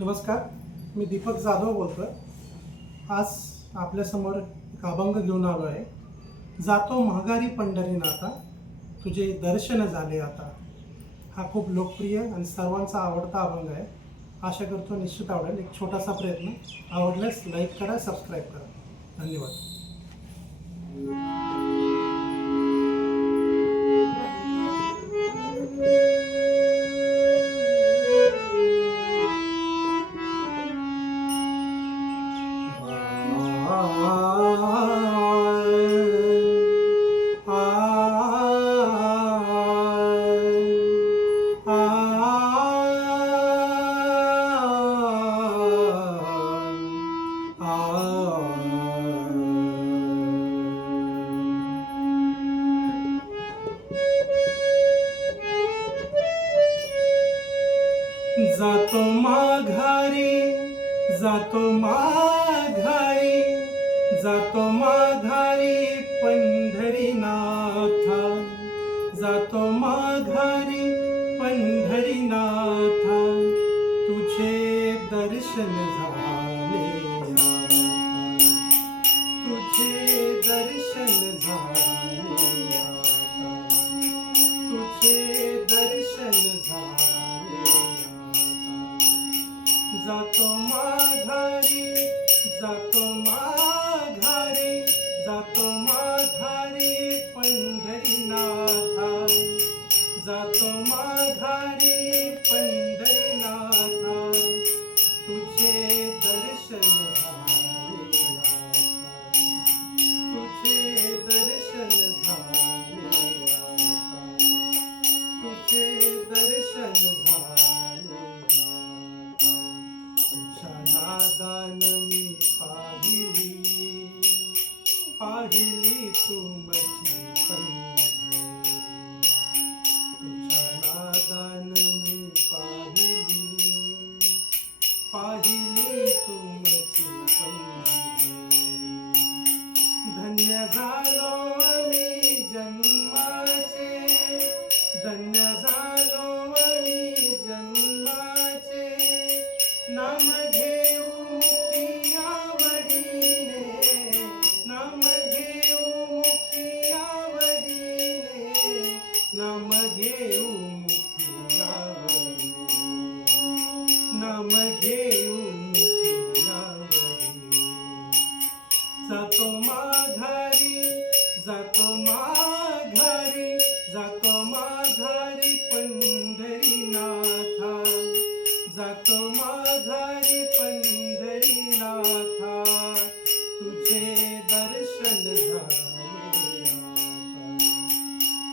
नमस्कार, मी दीपक जाधव बोलतोय। आज आपल्यासमोर एक अभंग घेऊन आलो आहे। जातो माघारी पंढरीनाथा, तुझे दर्शन झाले आता। हा खूप लोकप्रिय आणि सर्वांचा आवडता अभंग आहे। आशा करतो निश्चित आवडेल। एक छोटासा प्रयत्न, आवडल्यास लाईक करा, सबस्क्राईब करा। धन्यवाद। जातो माघारी, जातो माघारी, जातो माघारी पंढरीनाथा, जातो माघारी पंढरीनाथा, तुझे दर्शन झाले आता, तुझे दर्शन झाले आता, तुझे दर्शन झाले। जातो माघारी, जातो माघारी, जातो माघारी पंढरीनाथा, जातो माघारी पंढरीनाथा, तुझे दर्शन झाले आता, तुझे दर्शन झाले आता, तुझे दर्शन झाले। नादान मी पाहिली, पाहिली तुमची पंढरी, तुझ्या नादान मी पाहिली, पाहिली तुमची पंढरी। धन्य झालो मी जन्माचे, धन्य झालो मी जन्माचे, नाम घेऊ मुखी आवडीने, नाम घेऊ मुखी आवडीने, नाम घेऊ मुखी आवडीने, नाम घेऊ मुखी आवडीने। जातो माघारी, जातो माघारी, जातो माघारी पंढरीनाथा, जातो माघारी पंढरीनाथा, तुझे दर्शन झाले आता,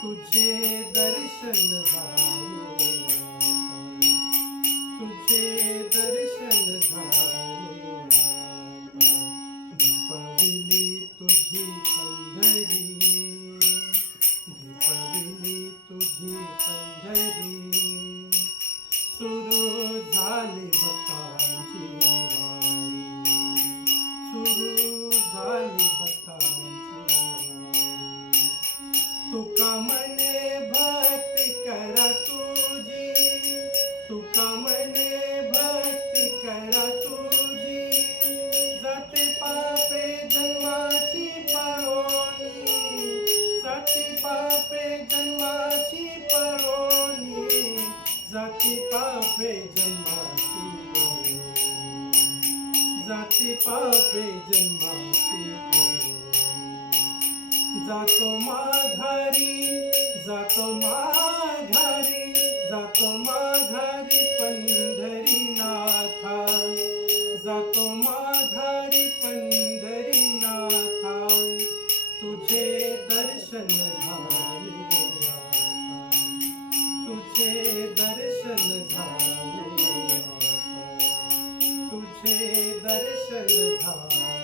तुझे दर्शन झाले आता, तुझे दर्शन झाले आता। दीपविली तुझी पंढरी, दीपविली तुझी पंढरी, सुरू झाली भक्तांची वारी, सुरू झाली भक्तांची वारी। तुका म्हणे भक्ती करा तुझी, तुका म्हणे भक्ती करा तुझी, जाते पापे जन्माची पळोनी, जाती पापे जन्माची पळोनी, जाती पापे जन्माची पळोनी, जाती पापे जन्माची पळोनी। जातो माघारी, जातो माघारी, जातो माघारी पंढरीनाथा, जातो माघारी पंढरीनाथा, तुझे दर्शन झाले आता, तुझे दर्शन झाले आता, तुझे दर्शन झाले।